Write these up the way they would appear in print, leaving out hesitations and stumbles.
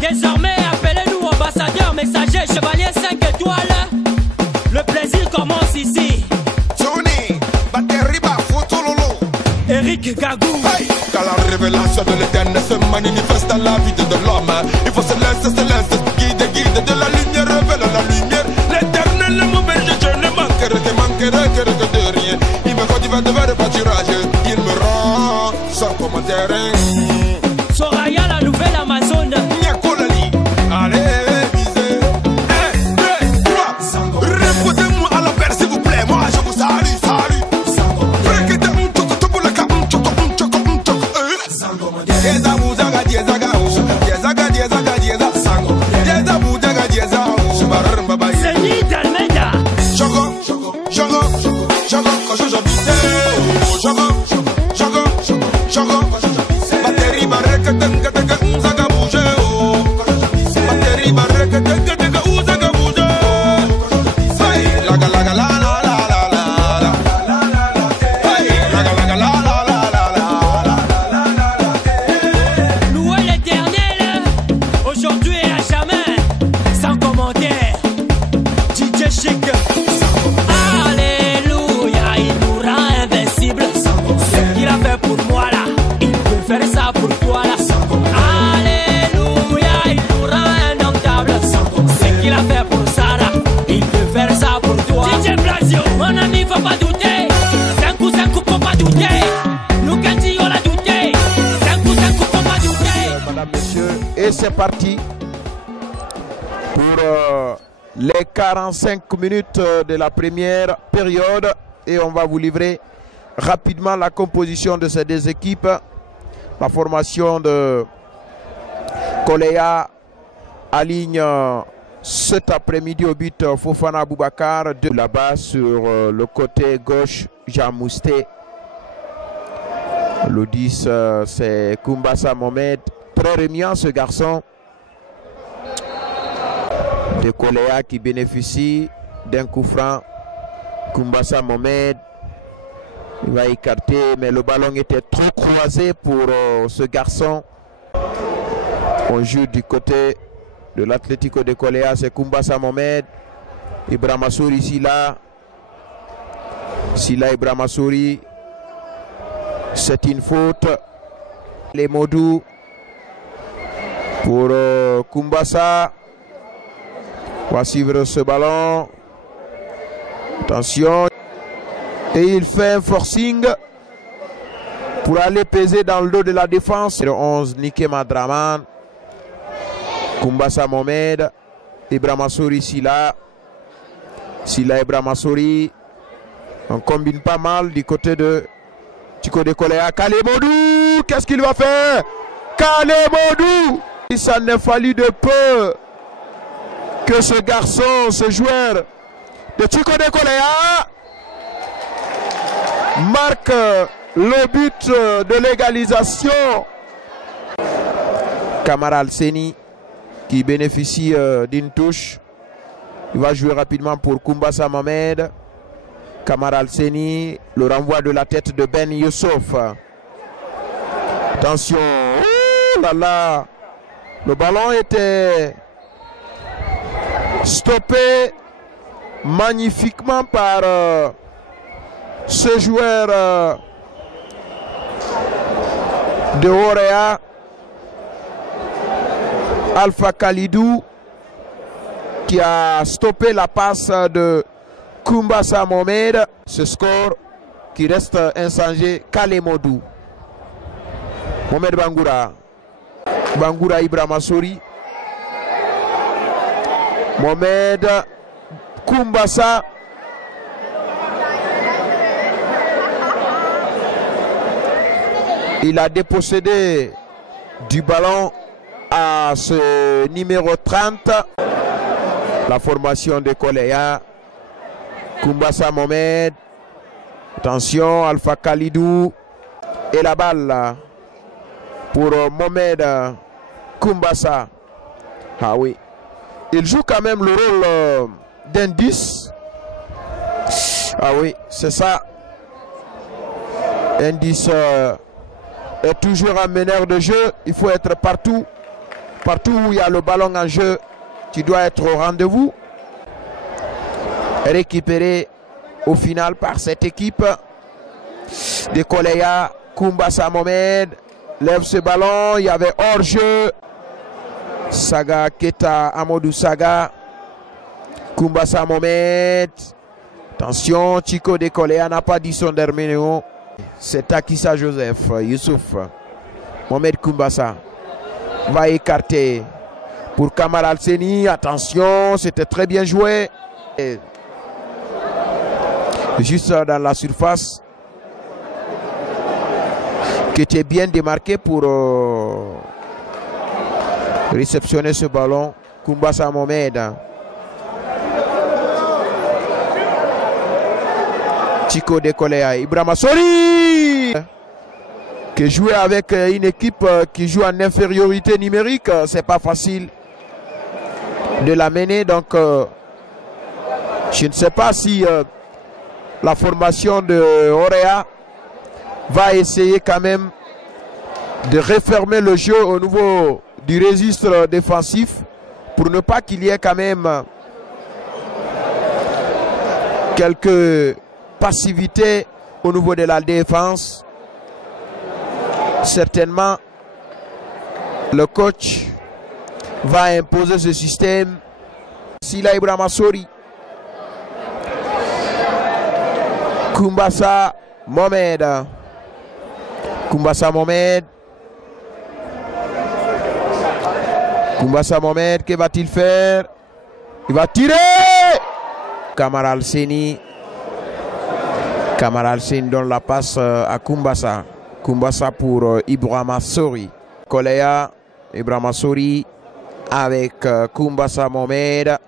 Désormais, appelez-nous ambassadeur, messager, chevalier 5 étoiles. Le plaisir commence ici. Tony, batterie bas, photo lolo. Eric Gagou. Hey, quand la révélation de l'éternel se manifeste dans la vie de l'homme, il faut se laisser guide de la lumière, révèle la lumière. L'éternel ne m'auberge, je ne manquerai que de rien. Il me conduit vers le pâturage, il me rend sans commentaire. Soraya, la nouvelle Amazone. Niakolali, allez, visez. 1, 2, 3, répondez-moi à la paire s'il vous plaît, moi je vous salue. Et c'est parti pour les 45 minutes de la première période et on va vous livrer rapidement la composition de ces deux équipes. La formation de Koleya aligne cet après-midi au but Fofana Boubacar de là-bas sur le côté gauche Jean Mousté. Le 10 c'est Kumbasa Mohamed. Très remuant ce garçon de Koleya qui bénéficie d'un coup franc. Kumbasa Mohamed, il va écarter, mais le ballon était trop croisé pour ce garçon. On joue du côté de l'Atlético de Koleya, c'est Kumbasa Mohamed. Ibrahima Souri Sila Ibrahima Souri, c'est une faute. Les Modou pour Kumbasa. On va suivre ce ballon. Attention. Et il fait un forcing pour aller peser dans le dos de la défense. Le 11, Nike Madraman. Kumbasa Mohamed. Ibrahima Souri Sila Ibrahima Souri. On combine pas mal du côté de Koleya. Kalemodou, qu'est-ce qu'il va faire? Kalemodou. Il s'en est fallu de peu que ce garçon, ce joueur de Tchiko de Koleya marque le but de l'égalisation. Kamara Alseni qui bénéficie d'une touche. Il va jouer rapidement pour Kumbasa Mohamed. Kamara Alseni, le renvoi de la tête de Ben Youssouf. Attention, oh là là, le ballon était stoppé magnifiquement par ce joueur de Horea, Alpha Khalidou, qui a stoppé la passe de Kumbasa Mohamed. Ce score qui reste inchangé. Kalemodou, Mohamed Bangoura Ibrahima Souri, Mohamed, Kumbasa, il a dépossédé du ballon à ce numéro 30. La formation de Koleya. Kumbasa Mohamed. Attention, Alpha Khalidou. Et la balle pour Mohamed Kumbasa. Ah oui. Il joue quand même le rôle d'indice. Ah oui, c'est ça. Indice est toujours un meneur de jeu. Il faut être partout. Partout où il y a le ballon en jeu, tu dois être au rendez-vous. Récupéré au final par cette équipe de Koleya. Kumbasa Mohamed lève ce ballon. Il y avait hors-jeu. Saga Keta Amadou Saga. Kumbasa Mohamed. Attention, Chico de Koleya n'a pas dit son dernier mot. C'est Akissa Joseph, Youssouf. Mohamed Kumbasa va écarter pour Kamara Alseni. Attention, c'était très bien joué. Et juste dans la surface, qui était bien démarqué pour réceptionner ce ballon. Kumbasa Mohamed. Chico de Koleya, Ibrahima Sori qui jouait avec une équipe qui joue en infériorité numérique, c'est pas facile de la mener. Donc je ne sais pas si la formation de Orea va essayer quand même de refermer le jeu au niveau du registre défensif pour ne pas qu'il y ait quand même quelques passivité au niveau de la défense. Certainement le coach va imposer ce système. Sila Ibrahima Sori, Kumbasa Mohamed. Kumbasa Mohamed. Kumbasa Mohamed, que va-t-il faire? Il va tirer. Kamara Alseni. Kamara Alseni donne la passe à Kumbasa. Kumbasa pour Ibrahima Sori. Koleya, Ibrahima Sori avec Kumbasa Mohamed.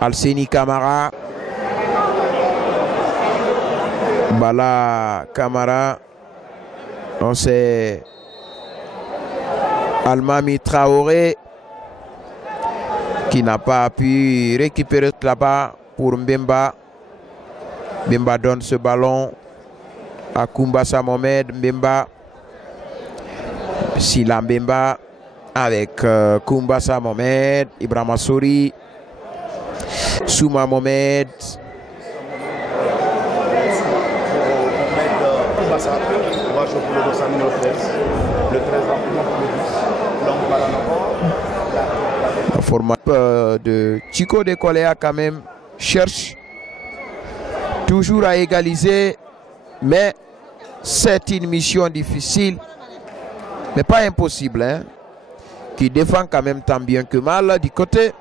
Alseni Kamara. Bala Kamara. On sait Almami Traoré qui n'a pas pu récupérer là-bas pour Mbemba. Mbemba donne ce ballon à Kumbasa Mohamed. Mbemba, Sila Mbemba avec Kumbasa Mohamed. Ibrahima Sori, Souma Mohamed. Kumbasa, on va jouer pour le dossard numéro 13. Le 13 va pour le 10. Donc, par en Le format de Chico de Koleya quand même cherche toujours à égaliser, mais c'est une mission difficile, mais pas impossible, hein, qui défend quand même tant bien que mal du côté.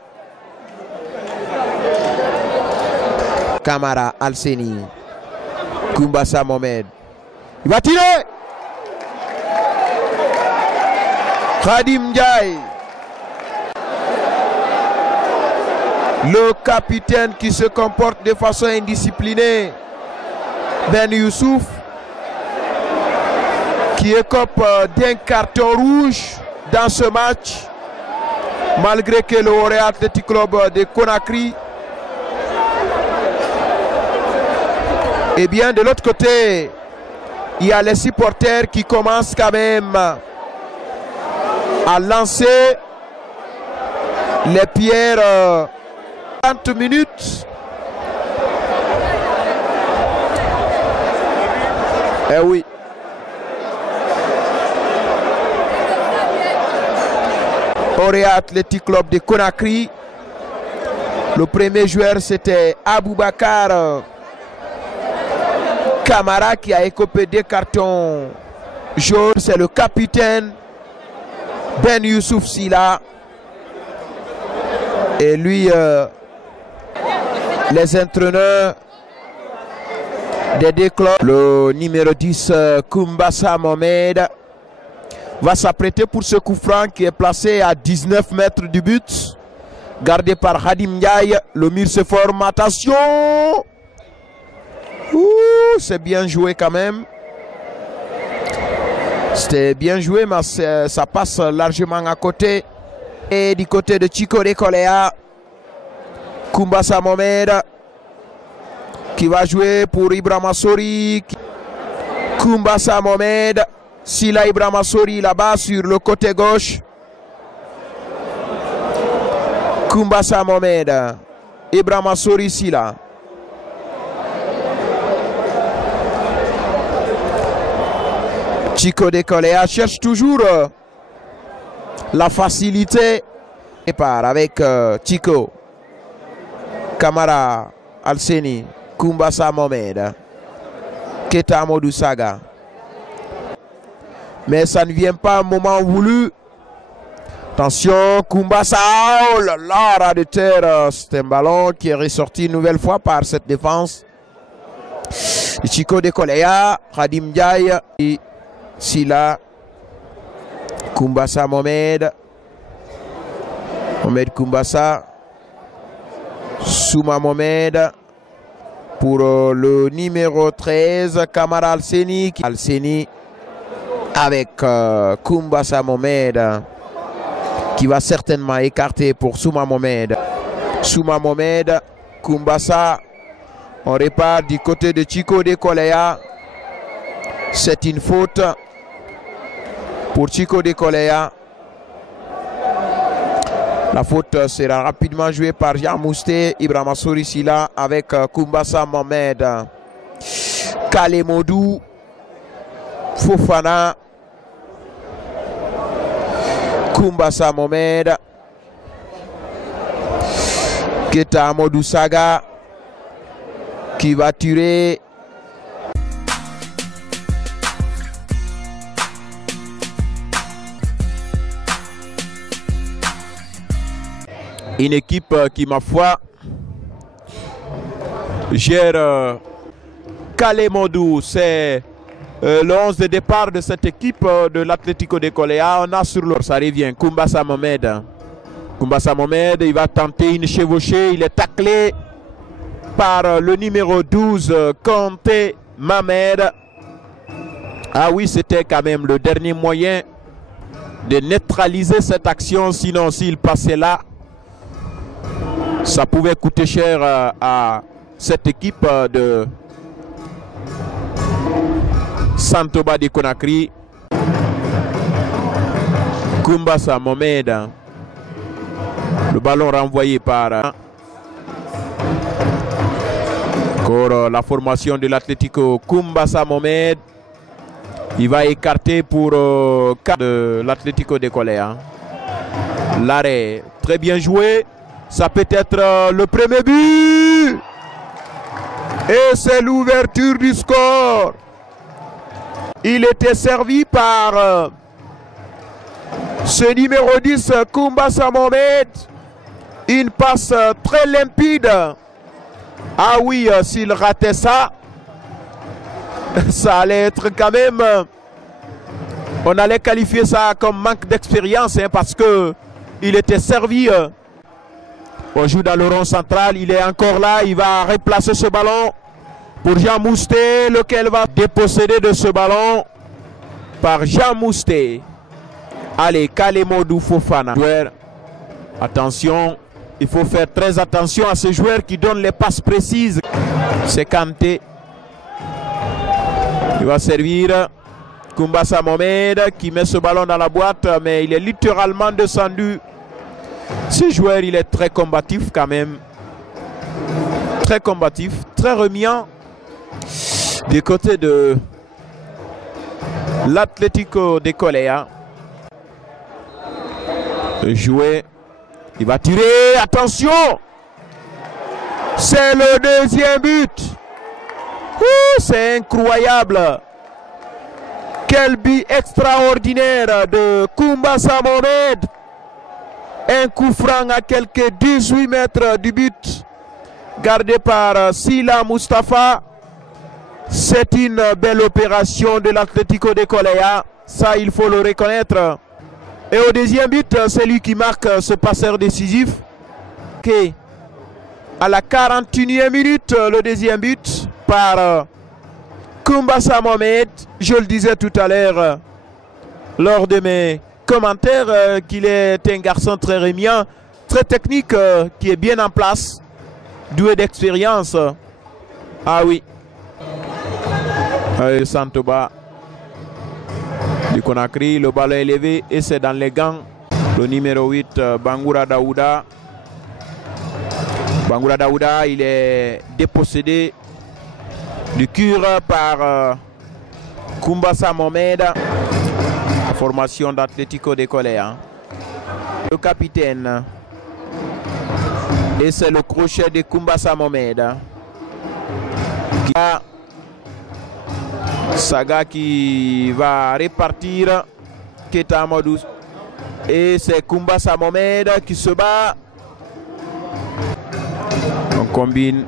Kamara Alseni, Kumbasa Mohamed, il va tirer. Khadim Ndiaye, le capitaine qui se comporte de façon indisciplinée. Ben Youssouf, qui écope d'un carton rouge dans ce match, malgré que le Orea Athletic Club de Conakry. Et bien de l'autre côté, il y a les supporters qui commencent quand même à lancer les pierres. 30 minutes. Eh oui. Orea Athletic Club de Conakry. Le premier joueur c'était Aboubakar Kamara qui a écopé des cartons jaunes. C'est le capitaine Ben Youssouf Sila. Et lui, les entraîneurs des deux clubs, le numéro 10, Kumbasa Mohamed, va s'apprêter pour ce coup franc qui est placé à 19 mètres du but. Gardé par Khadim Ndiaye, le mur se forme. Attention! C'est bien joué quand même. C'était bien joué, mais ça passe largement à côté. Et du côté de Chico de Koleya, Kumbasa Mohamed qui va jouer pour Ibrahima Sori. Kumbasa Mohamed, Sila Ibrahima Sori là-bas sur le côté gauche. Kumbasa Mohamed. Ibrahima Sori Sila. Chico Dekolea cherche toujours la facilité. Et part avec Chico. Kamara Alseni. Kumbasa Mohamed. Keta Amadou Saga. Mais ça ne vient pas au moment voulu. Attention, Kumbasa, oh là là, ras de terre. C'est un ballon qui est ressorti une nouvelle fois par cette défense. Chico Dekolea, Khadim Ndiaye, Sila, Kumbasa Mohamed. Mohamed Kumbasa, Souma Mohamed. Pour le numéro 13, Kamara Alseni. Alseni avec Kumbasa Mohamed qui va certainement écarter pour Souma Mohamed. Souma Mohamed, Kumbasa, on répare du côté de Chico Dekolea. C'est une faute pour Chico Dekolea. La faute sera rapidement jouée par Jean Mousté. Ibrahima Sori Sila avec Kumbasa Mohamed. Kalemodou Fofana. Kumbasa Mohamed. Keta Amadou Saga qui va tirer. Une équipe qui, ma foi, gère Kalemodou. C'est le 11 de départ de cette équipe de l'Atlético Dekolea. On a sur l'or, ça revient. Kumbasa Mohamed. Kumbasa Mohamed, il va tenter une chevauchée. Il est taclé par le numéro 12, Kanté Mohamed. Ah oui, c'était quand même le dernier moyen de neutraliser cette action. Sinon, s'il passait là, ça pouvait coûter cher à cette équipe de Santoba de Conakry. Kumbasa Mohamed. Le ballon renvoyé par encore la formation de l'Atlético. Kumbasa Mohamed. Il va écarter pour de l'Atlético Dekolea. L'arrêt très bien joué. Ça peut être le premier but. Et c'est l'ouverture du score. Il était servi par ce numéro 10, Kumbasa Mohamed. Une passe très limpide. Ah oui, s'il ratait ça, ça allait être quand même... On allait qualifier ça comme manque d'expérience, hein, parce que il était servi... On joue dans le rond central, il est encore là, il va replacer ce ballon pour Jean Mousté, lequel va déposséder de ce ballon par Jean Mousté. Allez, Kalemodou Fofana. Attention, il faut faire très attention à ce joueur qui donne les passes précises. C'est Kanté. Il va servir Kumbasa Mohamed qui met ce ballon dans la boîte, mais il est littéralement descendu. Ce joueur, il est très combatif quand même. Très combatif, très remuant. Du côté de l'Atlético Dekolea. Jouer. Il va tirer. Attention! C'est le deuxième but. C'est incroyable. Quel but extraordinaire de Kumbasa Mohamed. Un coup franc à quelques 18 mètres du but. Gardé par Sila Mustafa. C'est une belle opération de l'Atlético Dekolea. Ça, il faut le reconnaître. Et au deuxième but, c'est lui qui marque ce passeur décisif. Okay. À la 41e minute, le deuxième but par Kumbasa Mohamed. Je le disais tout à l'heure lors de mes commentaires qu'il est un garçon très remuant, très technique, qui est bien en place, doué d'expérience. Ah oui. Santoba. du Conakry. Le ballon est élevé et c'est dans les gants. Le numéro 8, Bangoura Daouda. Bangoura Daouda, il est dépossédé du cure par Koumbassa Mohamed. La formation d'Atlético de Coléa. Le capitaine. Et c'est le crochet de Koumbassa Mohamed. Saga qui va répartir Keita Amadou. Et c'est Koumbassa Mohamed qui se bat. On combine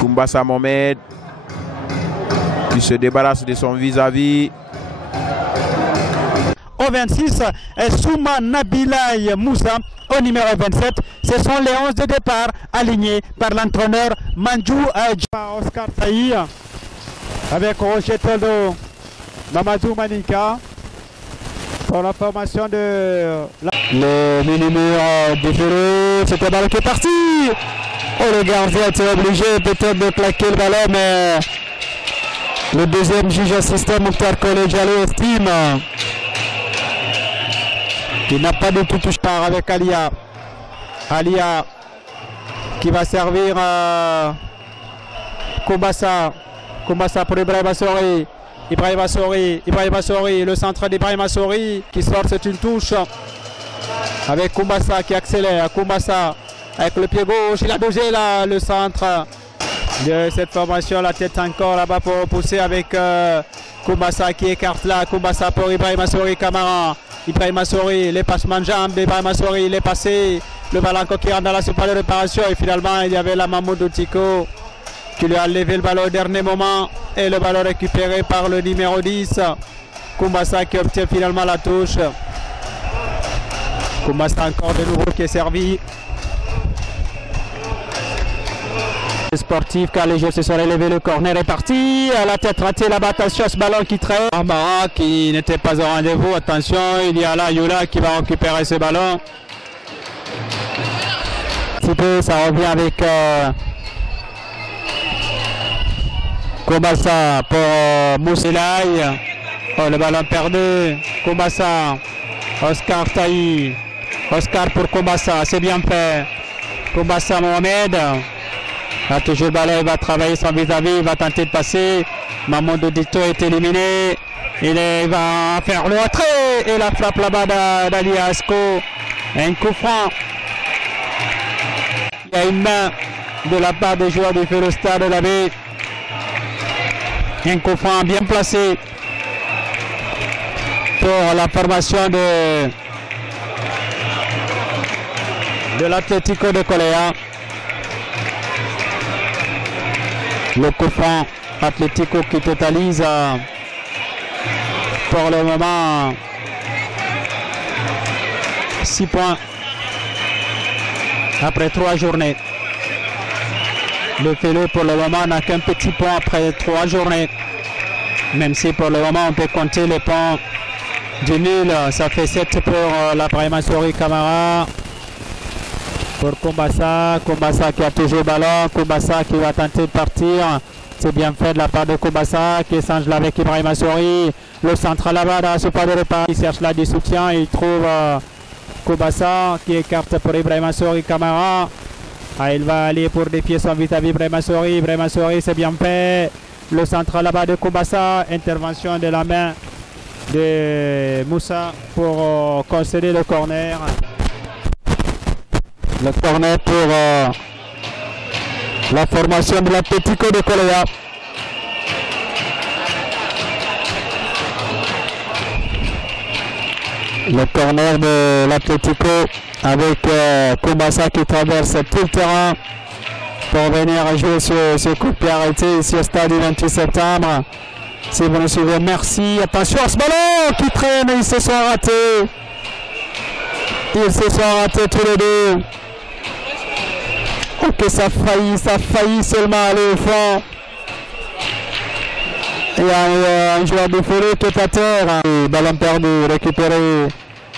Koumbassa Mohamed qui se débarrasse de son vis-à-vis. Au 26, Souma Nabilaï Moussa au numéro 27. Ce sont les 11 de départ alignés par l'entraîneur Mandjou Oscar Taï avec Roger Toldo, Mamadou Manika pour la formation de le numéro déféré. C'était le ballon qui est parti. Oh, le gardien était obligé peut-être de claquer le ballon, mais le deuxième juge assistant Mouktar Kolejalo estime qu'il n'a pas du tout touché par avec Alia. Alia qui va servir Koumbassa. Koumbassa pour Ibrahima Sori. Ibrahima Sori, le centre d'Ibrahima Sori qui sort, c'est une touche. Avec Koumbassa qui accélère. Koumbassa avec le pied gauche, il a dosé là le centre de cette formation. La tête encore là-bas pour repousser avec Koumbassa qui écarte là. Koumbassa pour Ibrahima Sori Kamara. Ibrahima Sori, les passements de jambes d'Ibrahima Sori, il est passé. Le ballon encore qui rentre dans la surface de réparation. Et finalement, il y avait la Mamoudou Tiko qui lui a levé le ballon au dernier moment. Et le ballon récupéré par le numéro 10. Koumbassa qui obtient finalement la touche. Koumbassa encore de nouveau qui est servi. Sportif car les joueurs se sont relevés, le corner est parti, à la tête ratée là-bas, attention ce ballon qui traîne. Amara qui n'était pas au rendez-vous, attention, il y a là Youla qui va récupérer ce ballon. Un petit peu, ça revient avec Koumbassa pour Moussilaï. Oh, le ballon perdu, Koumbassa, Oscar Taï, Oscar pour Koumbassa, c'est bien fait. Koumbassa Mohamed. Là, toujours le ballon, il va travailler son vis-à-vis, il va tenter de passer. Mamadou Dito est éliminé. Il va faire le retrait et la frappe là-bas d'Ali Asko. Un coup franc. Il y a une main de la part des joueurs du Ferro-Stade de la baie. Un coup franc bien placé pour la formation de l'Atlético de Coléa. Le coup franc Atlético qui totalise pour le moment 6 points après 3 journées. Le Félou pour le moment n'a qu'un petit point après 3 journées. Même si pour le moment on peut compter les points du nul. Ça fait 7 pour la Ibrahima Sori Kamara. Pour Koumbassa, Koumbassa qui a toujours le ballon, Koumbassa qui va tenter de partir. C'est bien fait de la part de Koumbassa qui échange là avec Ibrahima Sori. Le centre là-bas dans ce pas de repas. Il cherche là du soutien. Il trouve Koumbassa qui écarte pour Ibrahima Sori Kamara. Ah, il va aller pour défier son vis-à-vis Ibrahima Sori. Ibrahima Sori, c'est bien fait. Le centre là-bas de Koumbassa. Intervention de la main de Moussa pour concéder le corner. Le corner pour la formation de l'Atlético de Coléa. Le corner de l'Atlético avec Koumbassa qui traverse tout le terrain pour venir jouer ce coup de pied arrêté ici au stade du 28 septembre. Si vous nous suivez, merci. Attention à ce ballon qui traîne, ils se sont ratés. Ils se sont ratés tous les deux. Ok, ça a failli seulement aller au fond. Il y a un joueur de folie qui est à terre. Ballon perdu, récupéré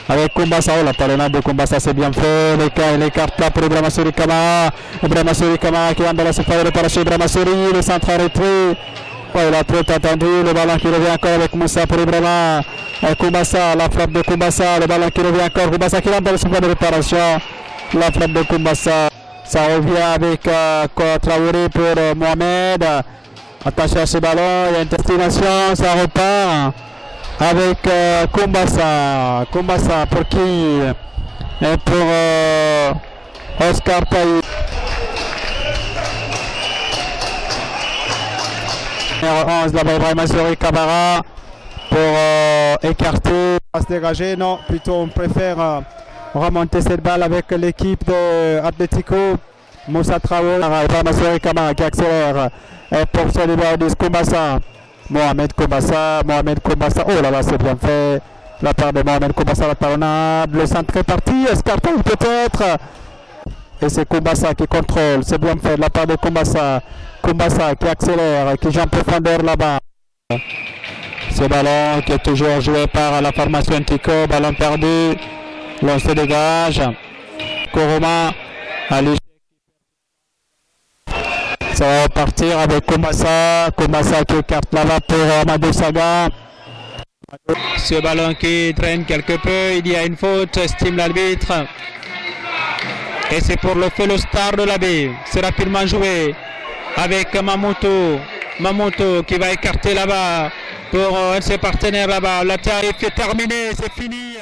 avec Koumbassa. Oh, la talonnade de Koumbassa, c'est bien fait. Les cartes là pour Ibrahima Sori Kamara. Ibrahima Sori Kamara qui entre dans la surface de réparation. Ibrahima Sori, le centre arrêté. Ouais, la tête attendue, le ballon qui revient encore avec Moussa pour Ibrahima. Koumbassa, la frappe de Koumbassa, le ballon qui revient encore. Koumbassa qui rentre dans le point de réparation. La frappe de Koumbassa. Ça revient avec Traoré pour Mohamed. Attaché à ce ballon, il y a une destination, ça repart avec Koumbassa. Koumbassa pour qui? Et pour Oscar Paye. Numéro 11, là-bas, Ibrahima Sori Kabara pour écarter. À se dégager, non, plutôt on préfère remonter cette balle avec l'équipe de Atlético. Moussa Traoré, Ibrahima Sori Kabara qui accélère pour ce numéro 10, Koumbassa. Mohamed Koumbassa, oh là là, c'est bien fait. La part de Mohamed Koumbassa, la talonnade, le centre est parti, Escarpé peut-être. Et c'est Koumbassa qui contrôle, c'est bien fait de la part de Koumbassa. Koumbassa qui accélère, qui joue en profondeur là-bas. Ce ballon qui est toujours joué par la formation Tico, ballon perdu, l'on se dégage. Koroma, Ali. Ça va repartir avec Koumbassa, Koumbassa qui écarte là-bas pour Amadou Saga. Ce ballon qui traîne quelque peu, il y a une faute, estime l'arbitre. Et c'est pour le feu, le star de la baie. C'est rapidement joué avec Mamoto. Mamoto qui va écarter là-bas pour ses partenaires là-bas. La tarif est terminée, c'est fini.